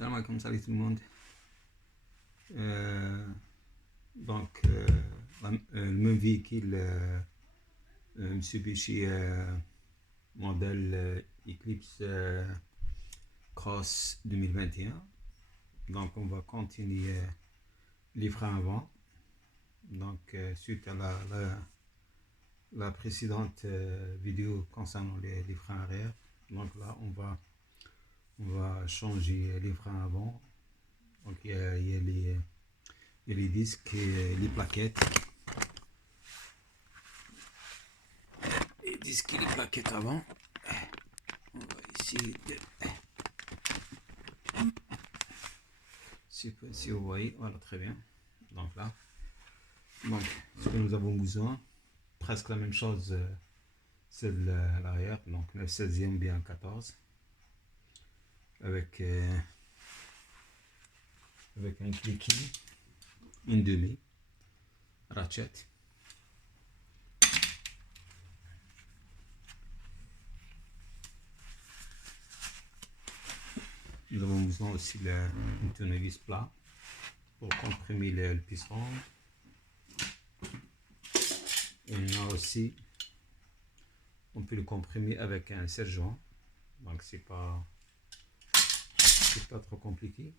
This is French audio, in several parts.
Salam alaikum, salut tout le monde. Donc, le même véhicule Mitsubishi modèle Eclipse Cross 2021. Donc, on va continuer les freins avant. Donc, suite à la précédente vidéo concernant les freins arrière. Donc là, on va changer les freins avant. Donc il y a les disques et les plaquettes. Les disques et les plaquettes avant. On va essayer de... Si vous voyez, voilà, très bien. Donc là, donc ce que nous avons besoin, presque la même chose, c'est de l'arrière, donc le 16e bien 14. Avec un clicking, une demi, ratchet. Nous avons besoin aussi d'un tournevis plat pour comprimer le piston. Et on a aussi, on peut le comprimer avec un serre-joint, donc c'est pas trop compliqué.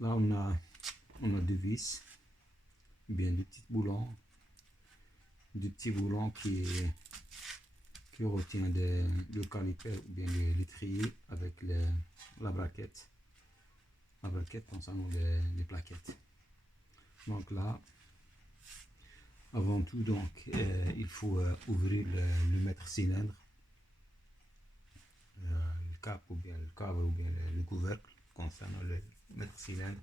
Là on a deux vis, bien des petits boulons qui retient le caliper ou bien l'étrier avec la braquette concernant les plaquettes. Donc là, avant tout, donc il faut ouvrir le mètre-cylindre, le cap ou bien le cadre ou bien le couvercle concernant le mètre-cylindre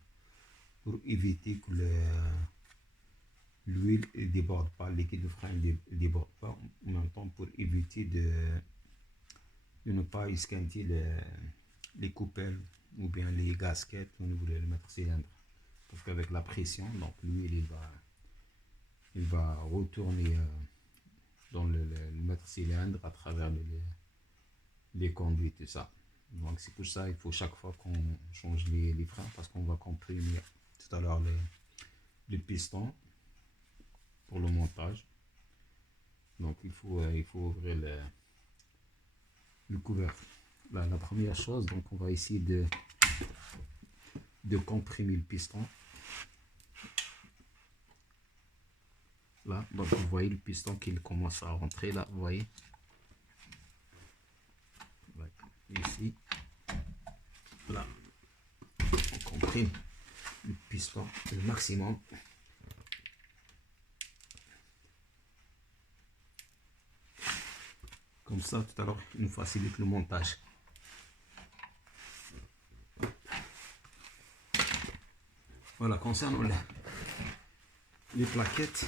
pour éviter que l'huile ne déborde pas, le liquide de frein ne déborde pas, en même temps pour éviter de ne pas esquinter les coupelles ou bien les gasquettes au niveau du mètre-cylindre, parce qu'avec la pression, donc l'huile il va retourner dans le mètre-cylindre à travers les conduits, tout ça. Donc c'est pour ça il faut chaque fois qu'on change les freins, parce qu'on va comprimer tout à l'heure les pistons pour le montage. Donc il faut ouvrir le couvercle. Là, la première chose, donc on va essayer de comprimer le piston. Là, donc vous voyez le piston qui commence à rentrer là, vous voyez. Ici, là, on comprime le piston le maximum. Comme ça, tout à l'heure, il nous facilite le montage. Voilà, concernant les plaquettes,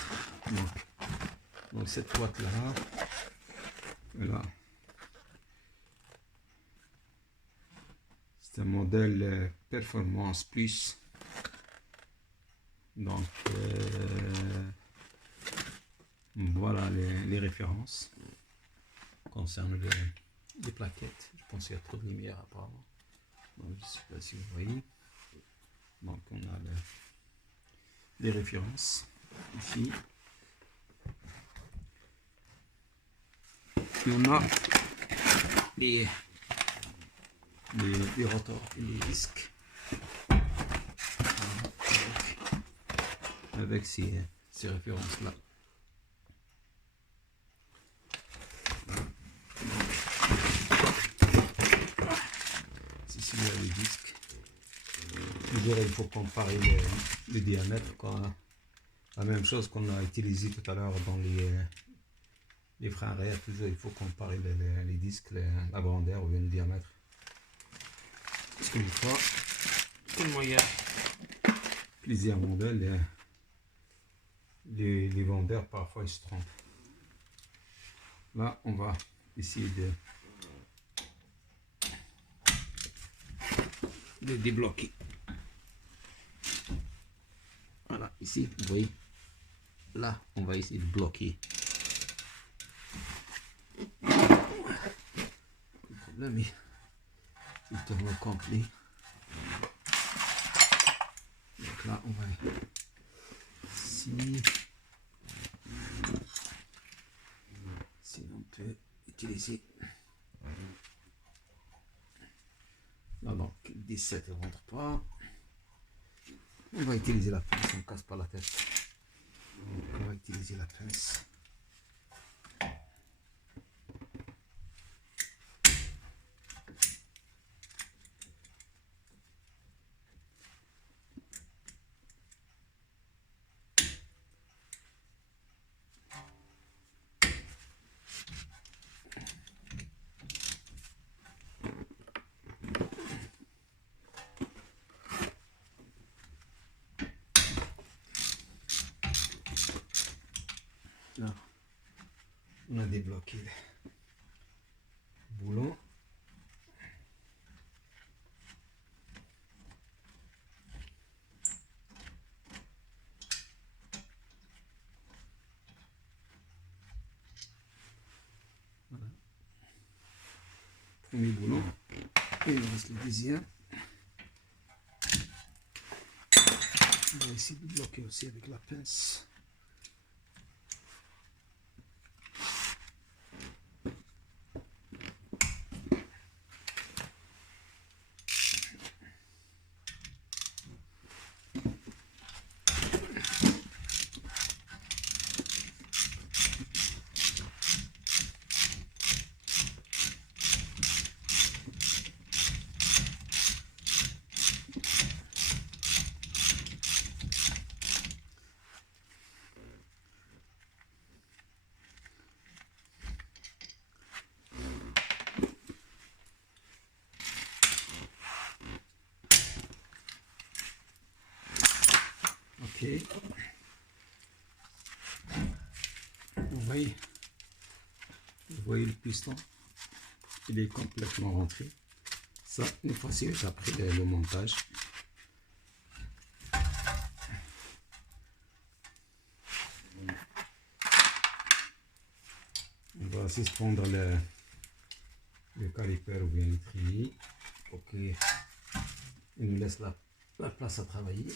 donc cette boîte là, voilà, c'est un modèle Performance Plus. Donc voilà les références concernant les plaquettes. Je pense qu'il y a trop de lumière apparemment, donc je ne sais pas si vous voyez. Donc on a les références ici, et on a les rotors et les disques avec ces références là. Ici il y a les disques. Toujours il faut comparer le diamètre, quoi. La même chose qu'on a utilisé tout à l'heure dans les freins arrière. Toujours il faut comparer les disques, la grandeur ou bien le diamètre. Parce que des fois, tellement il y a plusieurs modèles, les vendeurs parfois ils se trompent. Là on va essayer de débloquer. Voilà, ici vous voyez, là on va essayer de bloquer. Le problème est il tourne au complet. là, on va ici. Si on peut utiliser. Là, donc, 17 ne rentre pas. On va utiliser la pince, on ne casse pas la tête. Donc, on va utiliser la pince. Là, on a débloqué le boulon. Voilà. Premier boulon. Et il reste le deuxième. On va essayer de bloquer aussi avec la pince. Ok. Vous voyez le piston, il est complètement rentré. Ça, une fois c'est après le montage. On va suspendre le calipère ou bien l'étrier pour qu'il nous laisse la place à travailler.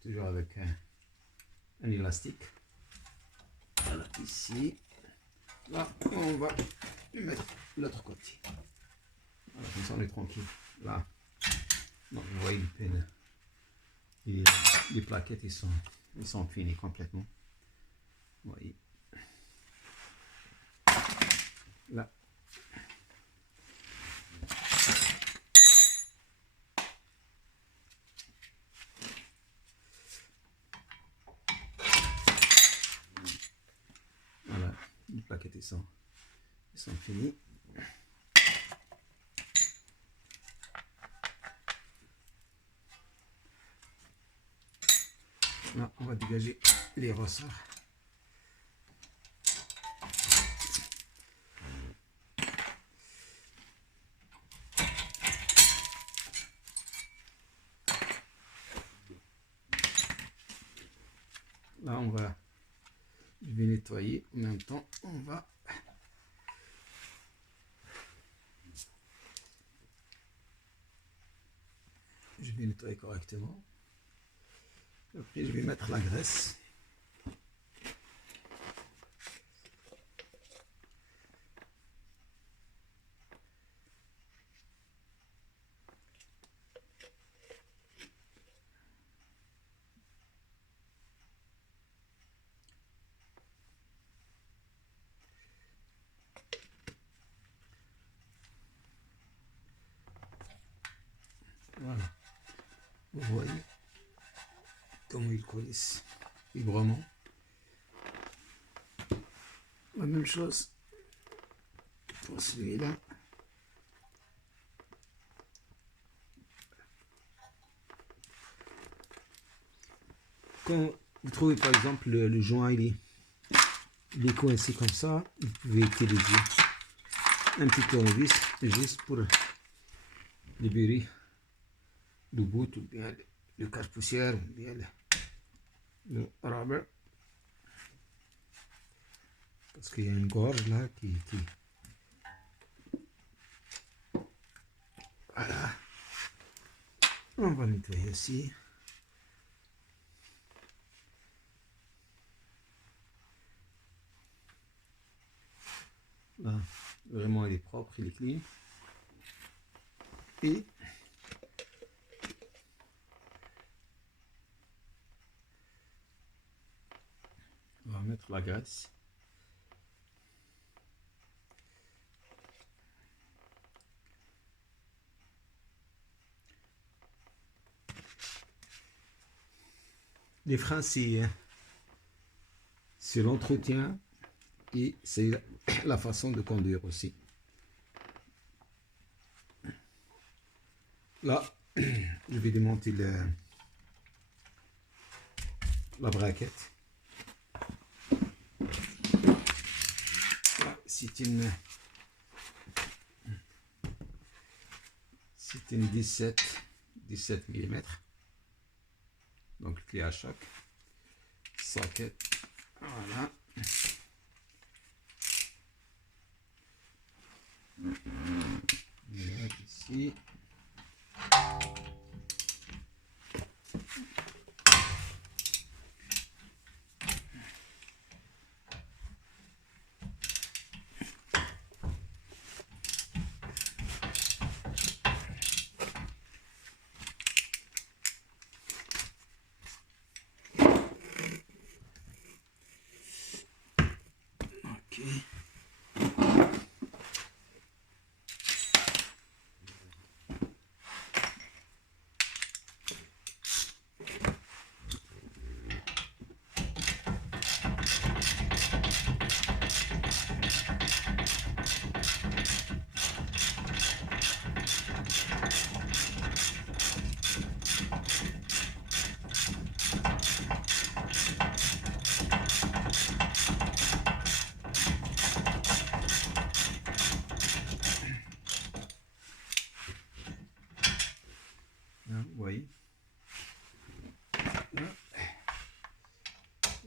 Toujours avec un élastique. Voilà, ici. Là, on va le mettre de l'autre côté. Voilà, comme ça on est tranquille. Là, donc, vous voyez le peine. Les plaquettes, ils sont finis complètement. Vous voyez. Là. Voilà, les plaquettes, ils sont finis. Là, on va dégager les ressorts. Là, je vais nettoyer. En même temps, je vais nettoyer correctement. Après, je vais mettre la graisse. Voilà. Vous voyez comment il coulisse librement. La même chose pour celui-là. Quand vous trouvez par exemple le joint il est coincé comme ça, vous pouvez utiliser un petit tournevis juste pour libérer le bout ou bien le cache-poussière ou bien le rubber. Parce qu'il y a une gorge là qui voilà. On va nettoyer aussi. Là, vraiment, il est propre, il est clean. Et on va mettre la graisse. Les freins, c'est l'entretien et c'est la façon de conduire aussi. Là, je vais démonter la braquette. C'est une 17 mm. Donc clé à choc. Socket. Voilà. Voilà, ici. Ok. Hein, vous voyez.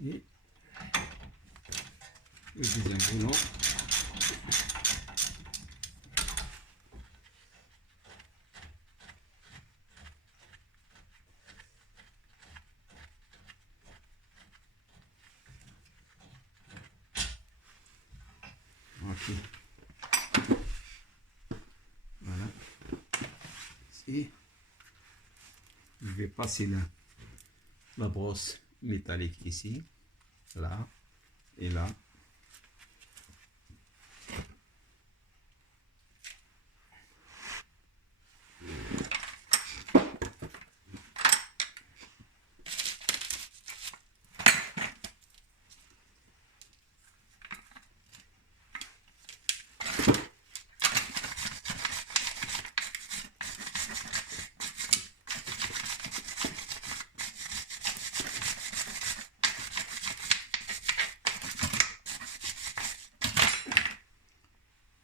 Et le deuxième boulon. Ok. Voilà. Et je vais passer la brosse métallique ici, là et là.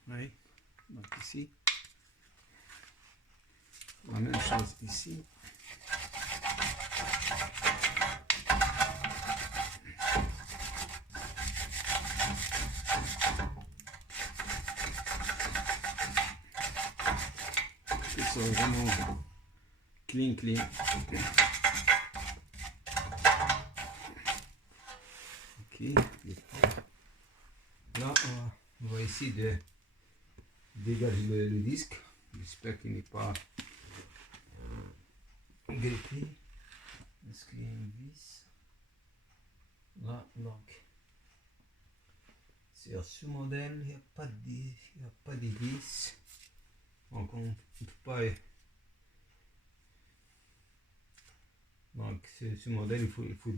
Oui. Donc ici, la même chose ici. Ils sont vraiment clean. Ok. Là, on va essayer de dégager le disque. J'espère qu'il n'est pas grippé. Est-ce qu'il y a une vis? Là, donc. Sur ce modèle, il n'y a pas de vis. Donc, on ne peut pas. Donc, ce modèle, il faut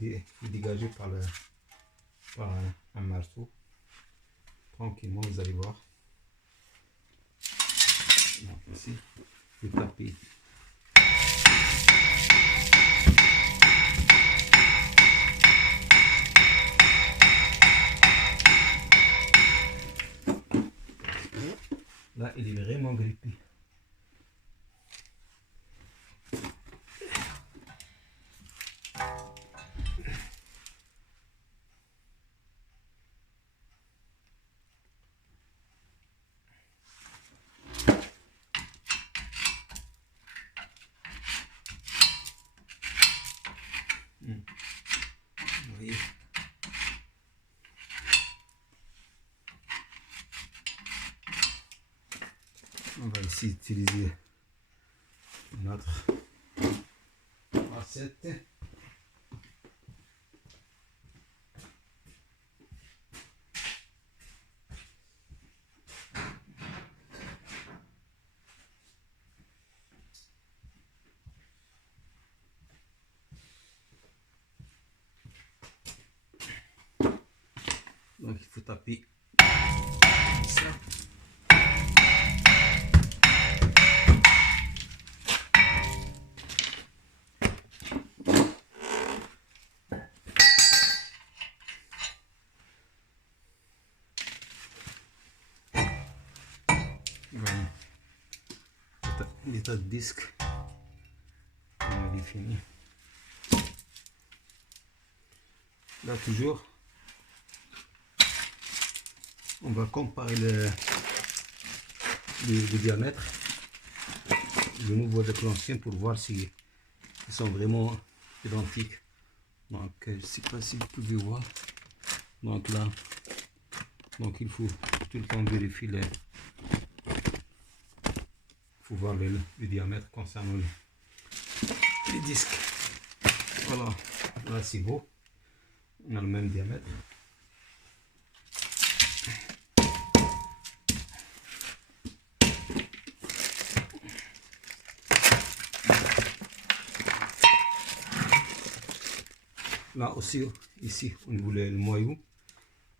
dégager par un marteau. Tranquillement, vous allez voir. Donc, ici, je vais taper. Là, il est vraiment grippé. ici utiliser notre assiette. Donc il faut taper ça. Voilà. L'état de disque, on a fini. Là toujours, on va comparer le diamètre, le nouveau avec l'ancien, pour voir si ils sont vraiment identiques. Donc je ne sais pas si vous pouvez voir. Donc là, donc il faut tout le temps vérifier faut voir le diamètre concernant les disques. Voilà, là c'est beau, on a le même diamètre. Là aussi, ici, au niveau du noyau,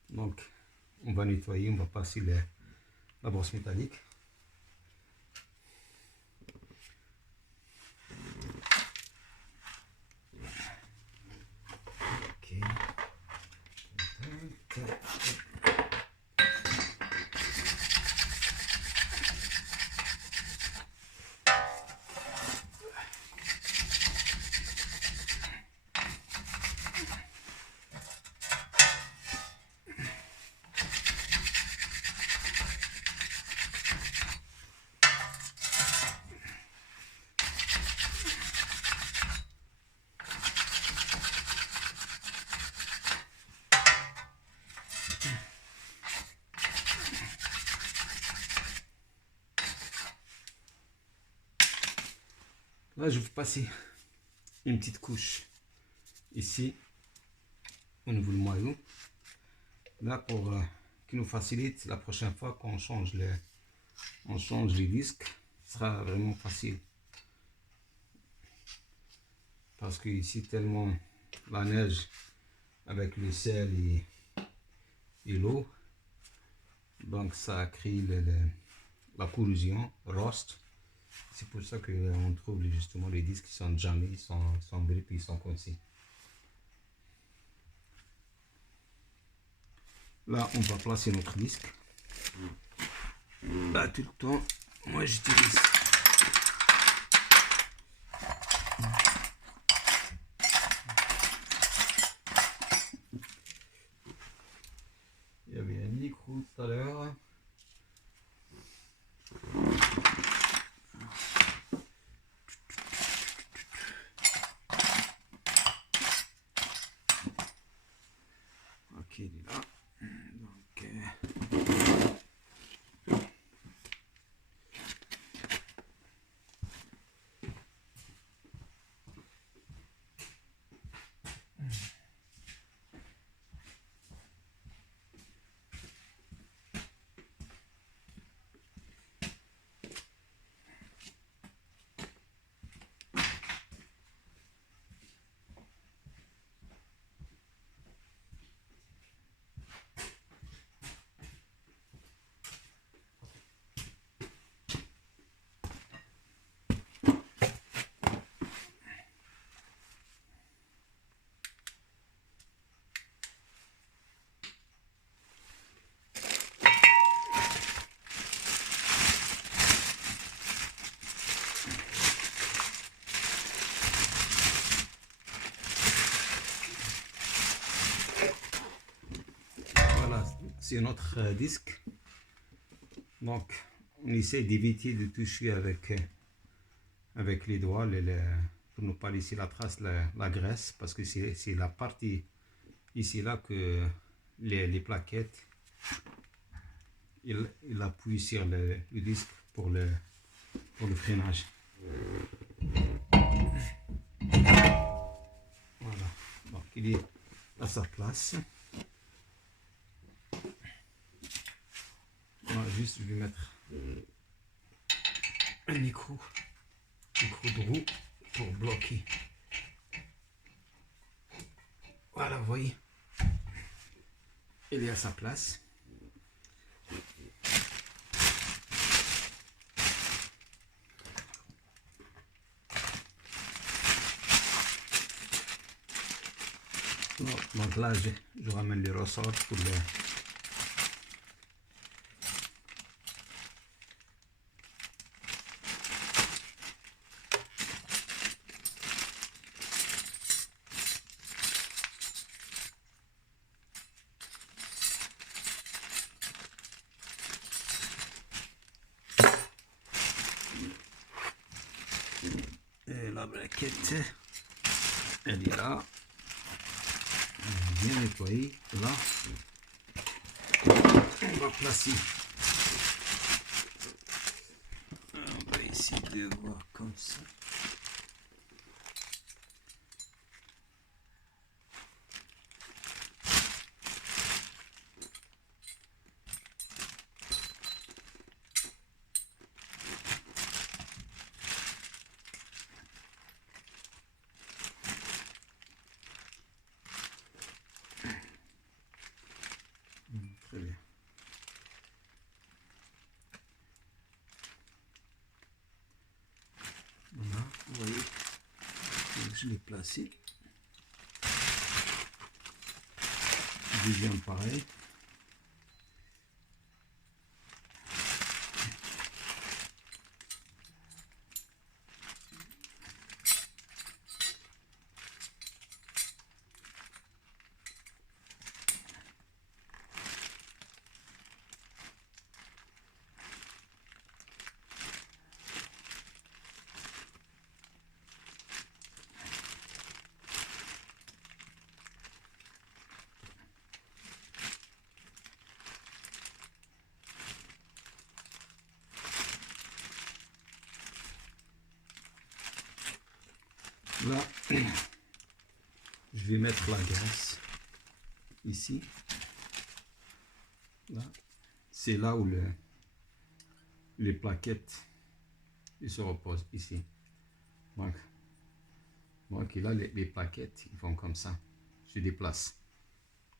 donc on va nettoyer, on va passer la brosse métallique. Ok. Là, je vais passer une petite couche ici au niveau du noyau. Là, pour qui nous facilite la prochaine fois qu'on change les disques, ce sera vraiment facile. Parce que ici, tellement la neige avec le sel et l'eau, donc ça crée la corrosion, rust. C'est pour ça qu'on trouve justement les disques qui sont jamais, ils sont gris puis ils sont coincés. Là, on va placer notre disque. Là, tout le temps, moi j'utilise il y avait un micro tout à l'heure. Ok, il est là. Donc, voilà, c'est notre disque. Donc, on essaie d'éviter de toucher avec les doigts pour ne pas laisser la trace, la graisse, parce que c'est la partie ici là que les plaquettes il appuie sur le disque pour pour le freinage. Voilà, donc il est à sa place. Voilà, juste je vais mettre un écrou de roue pour bloquer. Voilà, vous voyez, il est à sa place. Donc là, je ramène les ressorts pour le... Et la braquette, elle est là. Bien nettoyé. Là, on va placer. On va essayer de voir comme ça. Très bien. Voilà, vous voyez, je l'ai placé. Deuxième pareil. Là, je vais mettre la graisse ici. Là, c'est là où les plaquettes ils se reposent ici. Donc là, les plaquettes, ils font comme ça, se déplacent.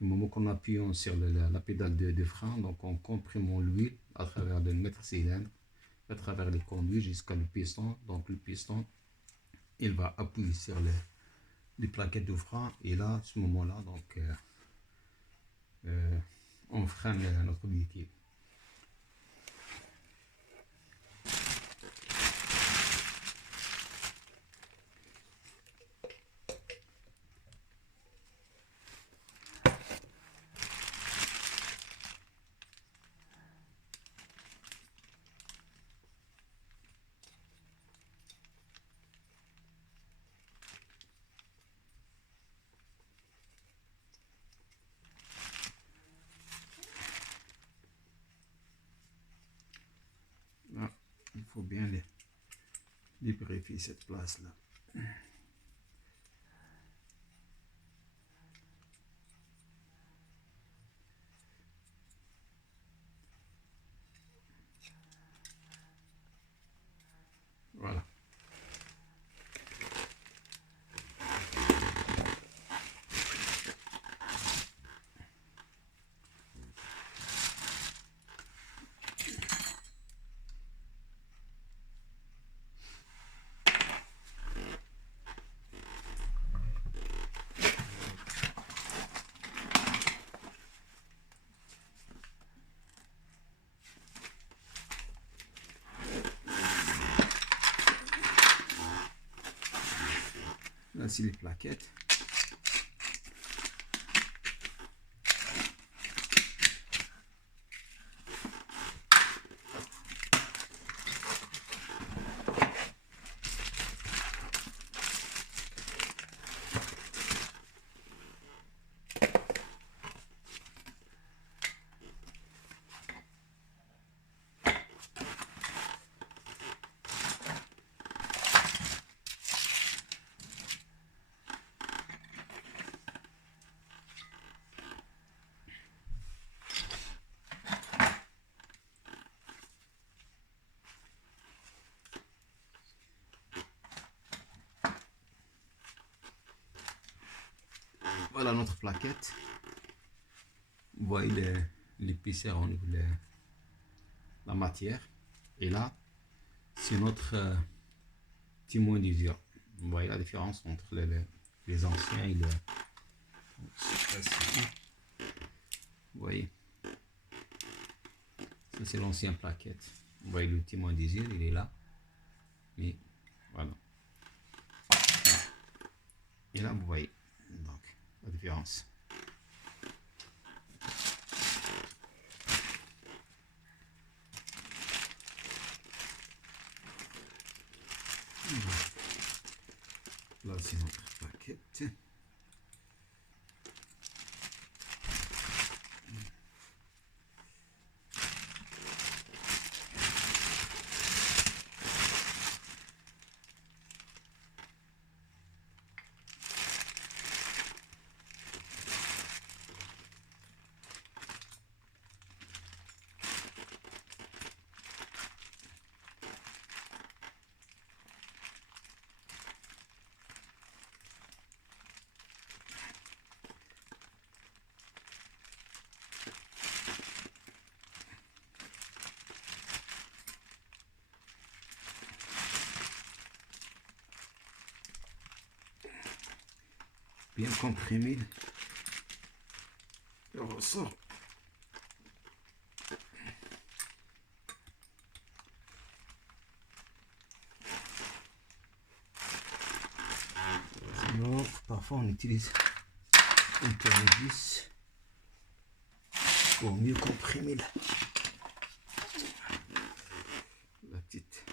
Au moment qu'on appuie sur la pédale de frein, donc on comprime l'huile à travers le mètre cylindre, à travers les conduits jusqu'à le piston. Donc le piston, il va appuyer sur les plaquettes de frein et là, à ce moment-là, donc on freine notre véhicule. Là, il faut bien lubrifier cette place-là. Voilà. Là, c'est les plaquettes. Voilà notre plaquette. Vous voyez l'épaisseur au niveau de la matière. Et là, c'est notre témoin d'usure. Vous voyez la différence entre les anciens et le... Vous voyez, ça c'est l'ancien plaquette. Vous voyez le témoin d'usure, il est là. Mais voilà. Et là, vous voyez donc la différence. Là, c'est notre plaquette. Bien comprimé le ressort. Sinon, parfois on utilise un tournevis pour mieux comprimer la petite.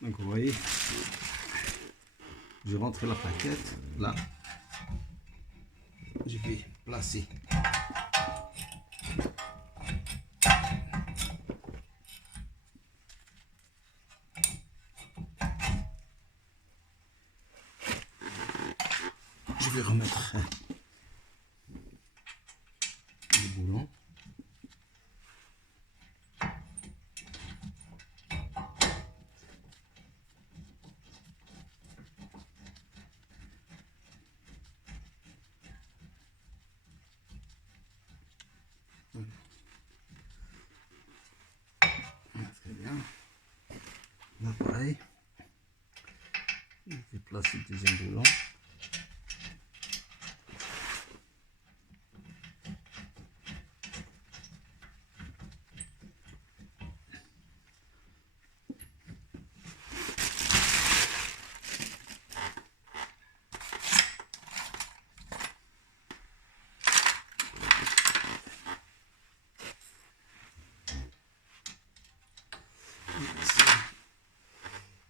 Donc vous voyez, je rentre la plaquette là, je vais placer je vais remettre le boulon. Très bien. Là pareil, je vais placer le deuxième boulon.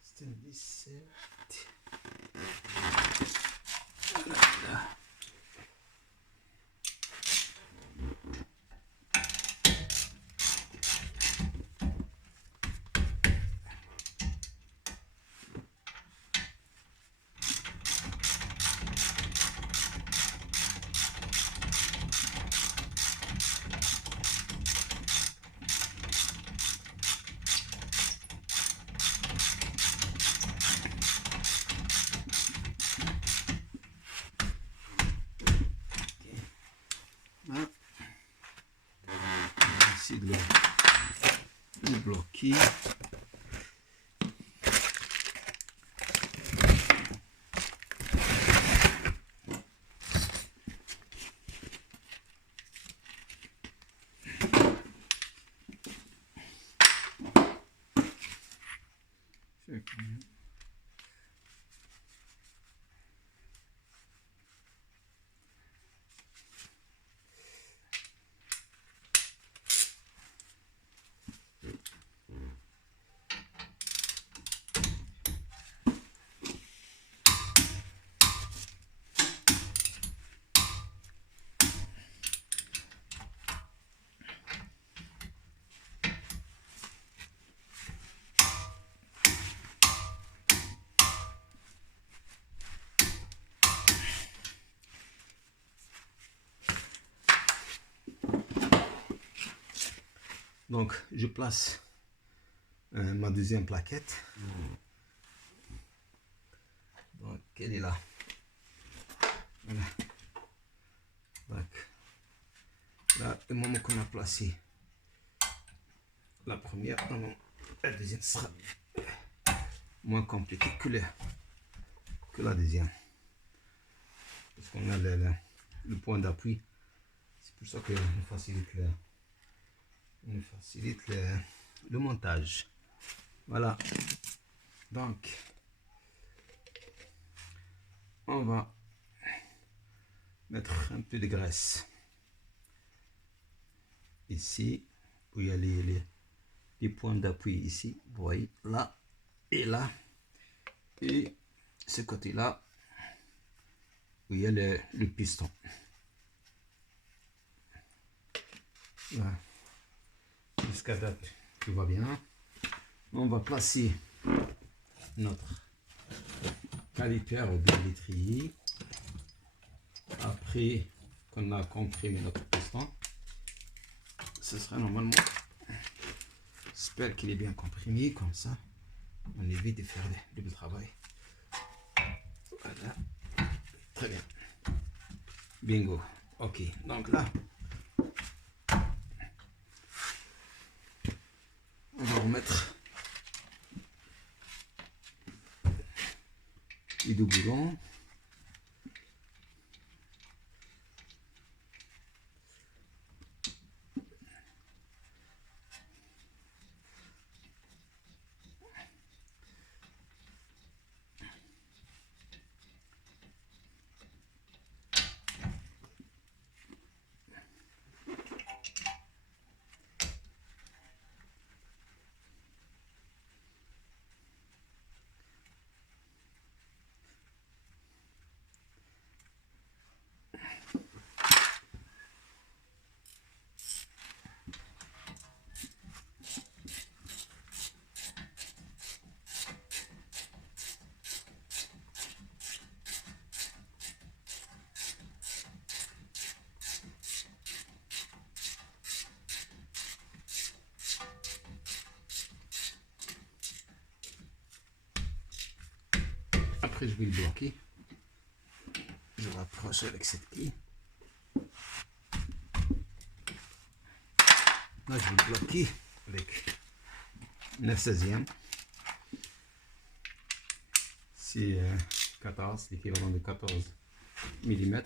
C'est un 17. bloqué. Donc, je place ma deuxième plaquette. Donc, elle est là. Voilà. Donc, là, au moment qu'on a placé la première, la deuxième sera moins compliquée que la deuxième. Parce qu'on a le point d'appui. C'est pour ça qu'on facilite le montage. Voilà. Donc, on va mettre un peu de graisse ici, où il y a les points d'appui ici. Vous voyez, là et là. Et ce côté-là, où il y a le piston. Voilà. Jusqu'à date, tout va bien. On va placer notre calipère au l'étrier. Après qu'on a comprimé notre piston, ce sera normalement, j'espère qu'il est bien comprimé, comme ça on évite de faire le double travail. Voilà, très bien, bingo. Ok, donc là on va remettre les deux boulons. Après je vais le bloquer. Je rapproche avec cette clé. Là je vais le bloquer avec 9/16. C'est 14, l'équivalent de 14 mm.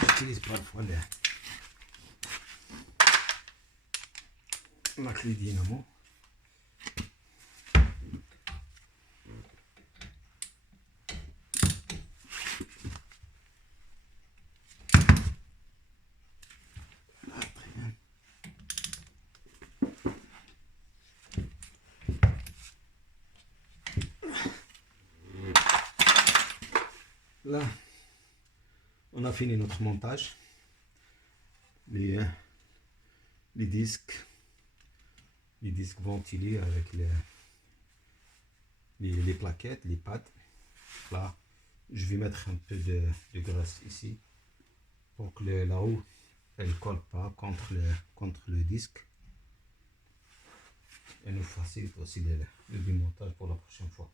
J'utilise parfois la clé dynamo. Là, on a fini notre montage. Les disques ventilés avec les plaquettes, les pads. Là, je vais mettre un peu de graisse ici pour que la roue elle colle pas contre le disque et nous facilite aussi le démontage pour la prochaine fois.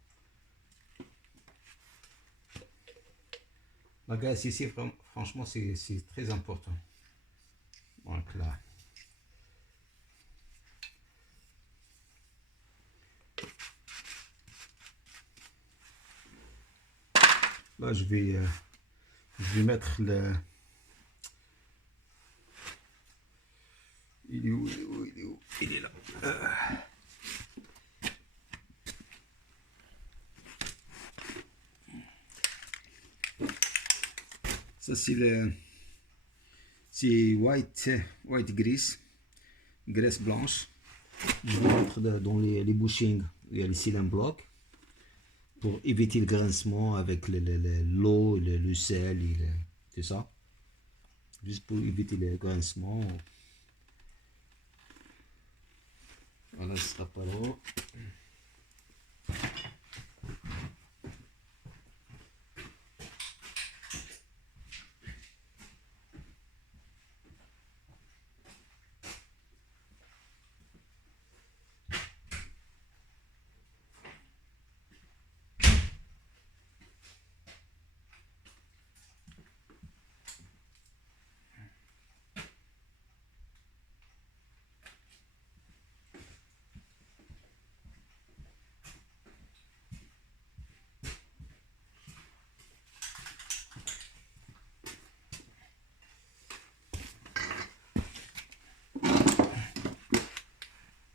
La graisse ici, franchement, c'est très important. Donc là je vais mettre le... Il est où, il est où, il est où? Il est là. Ça, c'est white graisse blanche. Je vais mettre dans les bushings. Il y a ici un bloc pour éviter le grincement avec l'eau, le sel, c'est ça. Juste pour éviter le grincement. Voilà, ce sera pas loin.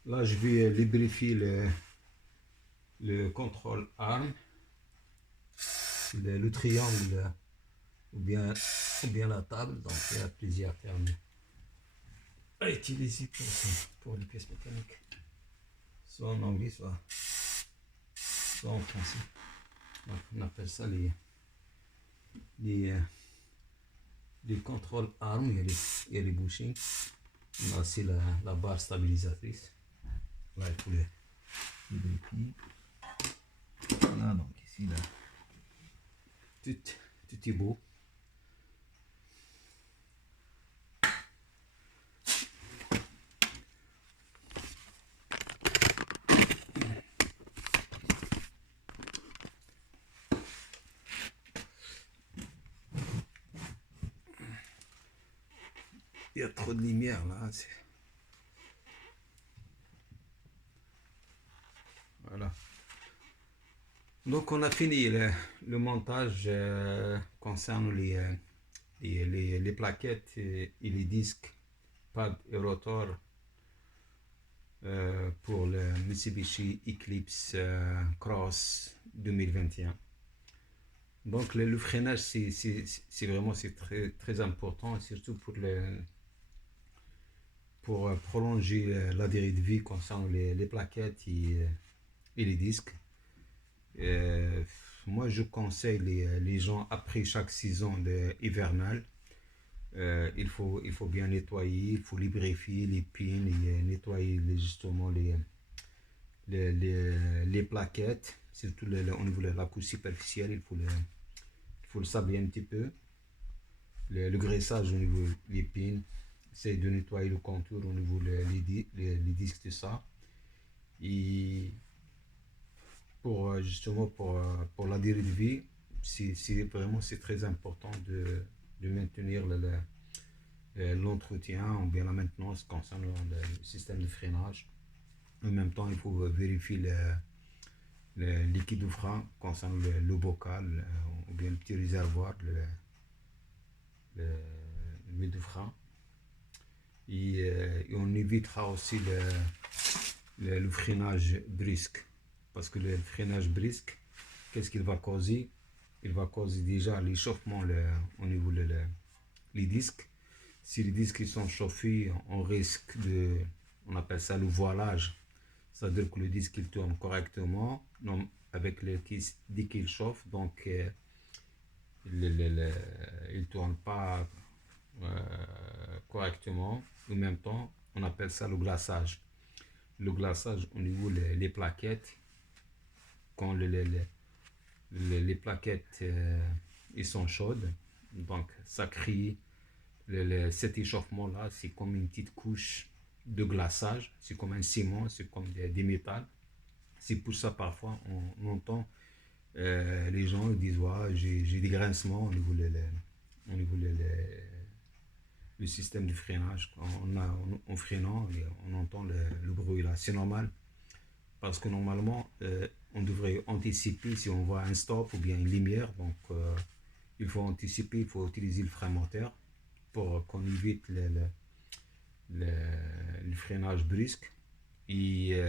Là, je vais lubrifier le contrôle arm, le triangle ou bien la table. Donc, il y a plusieurs termes à utiliser pour les pièces mécaniques, soit en anglais, soit en français. Donc, on appelle ça les contrôles arm. Il y a les bushings. On a aussi la barre stabilisatrice. Là, il faut les lubrifier. Voilà, donc ici, là, tout est beau. Il y a trop de lumière là. Voilà. Donc on a fini le montage concernant les plaquettes et les disques pad et rotor pour le Mitsubishi Eclipse Cross 2021. Donc le freinage c'est vraiment très important, surtout pour prolonger la durée de vie concernant les plaquettes et les disques. Moi je conseille les gens après chaque saison hivernale, il faut bien nettoyer, il faut lubrifier les pins et nettoyer justement les plaquettes, surtout au niveau de la couche superficielle. Il faut le sabler un petit peu, le graissage au niveau des pins. C'est de nettoyer le contour au niveau les disques, tout ça. Et justement pour la durée de vie, c'est très important de maintenir l'entretien ou bien la maintenance concernant le système de freinage. En même temps, il faut vérifier le liquide de frein concernant le bocal ou bien le petit réservoir, l'huile de frein. Et on évitera aussi le freinage brusque. Parce que le freinage brusque, qu'est-ce qu'il va causer? Il va causer déjà l'échauffement au niveau des disques. Si les disques sont chauffés, on risque on appelle ça le voilage. C'est-à-dire que le disque il tourne correctement, non, avec dès qu'il chauffe, donc il ne tourne pas correctement. En même temps, on appelle ça le glaçage. Le glaçage au niveau des plaquettes, quand les plaquettes ils sont chaudes, donc ça crée cet échauffement là, c'est comme une petite couche de glaçage, c'est comme un ciment, c'est comme des métals. C'est pour ça parfois on entend Les gens ils disent ouais, j'ai des grincements au niveau, au niveau le système de freinage. En freinant, et on entend le bruit là. C'est normal parce que normalement, on devrait anticiper si on voit un stop ou bien une lumière. Donc, il faut anticiper, il faut utiliser le frein moteur pour qu'on évite le freinage brusque. Et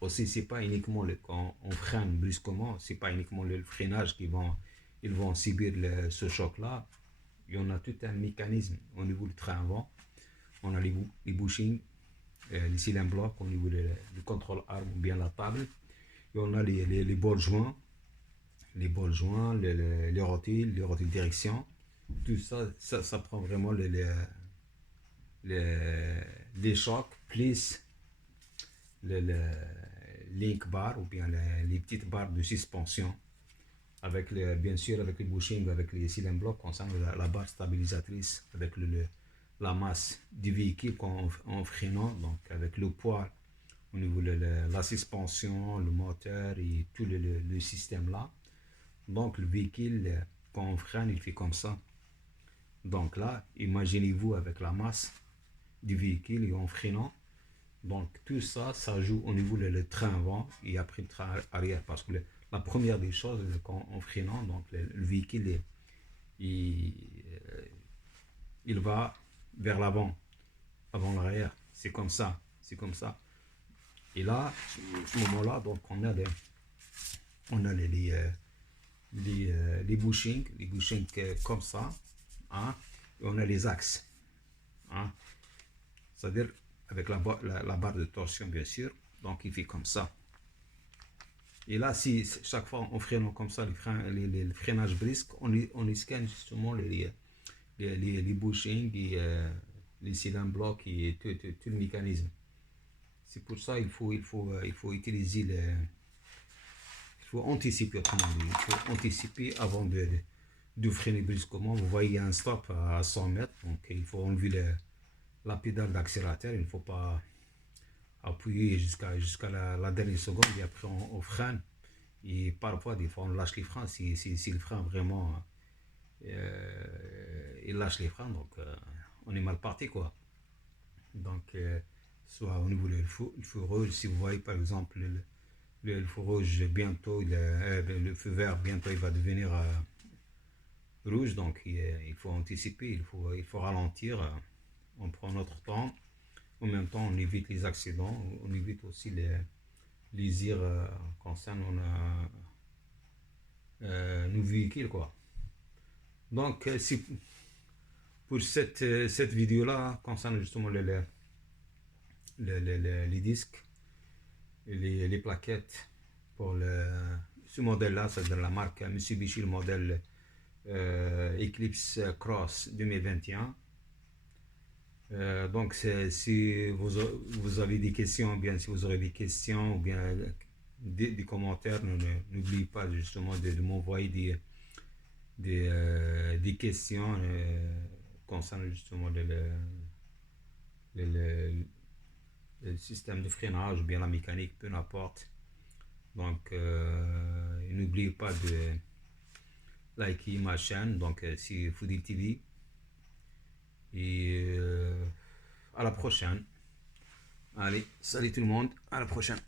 aussi, c'est pas uniquement quand on freine brusquement, c'est pas uniquement le freinage ils vont subir ce choc-là. Il y en a tout un mécanisme au niveau du train avant. On a les bushings, les cylindres blocs au niveau du contrôle arme ou bien la table. Et on a les ball joints, les rotules direction. Tout ça, ça prend vraiment les chocs, plus le link bar ou bien les petites barres de suspension. Avec bien sûr avec les bushings, avec les cylindres blocs, concernant la barre stabilisatrice, avec la masse du véhicule en freinant, donc avec le poids au niveau de la suspension, le moteur et tout le système là. Donc le véhicule, quand on freine, il fait comme ça. Donc là, imaginez-vous avec la masse du véhicule et en freinant. Donc tout ça, ça joue au niveau le train avant et après le train arrière. Parce que la première des choses, quand en freinant, donc le véhicule, il, il va vers l'avant, avant l'arrière. C'est comme ça, c'est comme ça. Et là, à ce moment-là, donc on a les bushings comme ça, hein, et on a les axes, hein, c'est-à-dire avec la barre de torsion, bien sûr, donc il fait comme ça. Et là, si chaque fois on freine comme ça, les freinages brisques, on scanne justement les bushings et les cylindres blocs et tout le mécanisme. C'est pour ça il faut utiliser il faut anticiper, autrement dit. Il faut anticiper avant de freiner brusquement. Vous voyez, il y a un stop à 100 mètres, donc il faut enlever la pédale d'accélérateur. Il ne faut pas appuyer jusqu'à la dernière seconde et après on freine. Et parfois, des fois, on lâche les freins. Si le frein vraiment il lâche les freins, donc on est mal parti, quoi. Donc, soit au niveau du feu rouge, si vous voyez par exemple le feu rouge bientôt, le feu vert bientôt il va devenir rouge, donc il faut anticiper, il faut ralentir, on prend notre temps, en même temps on évite les accidents, on évite aussi les ires concernant nos véhicules, quoi. Donc si pour cette vidéo là concernant justement les disques, les plaquettes pour ce modèle là, c'est de la marque Mitsubishi, le modèle Eclipse Cross 2021. Donc si vous avez des questions, ou bien si vous aurez des questions ou bien des commentaires, n'oubliez pas justement de m'envoyer des questions concernant justement le système de freinage ou bien la mécanique, peu n'importe. Donc n'oubliez pas de liker ma chaîne, donc c'est Foodie TV. Et à la prochaine. Allez, salut tout le monde, à la prochaine.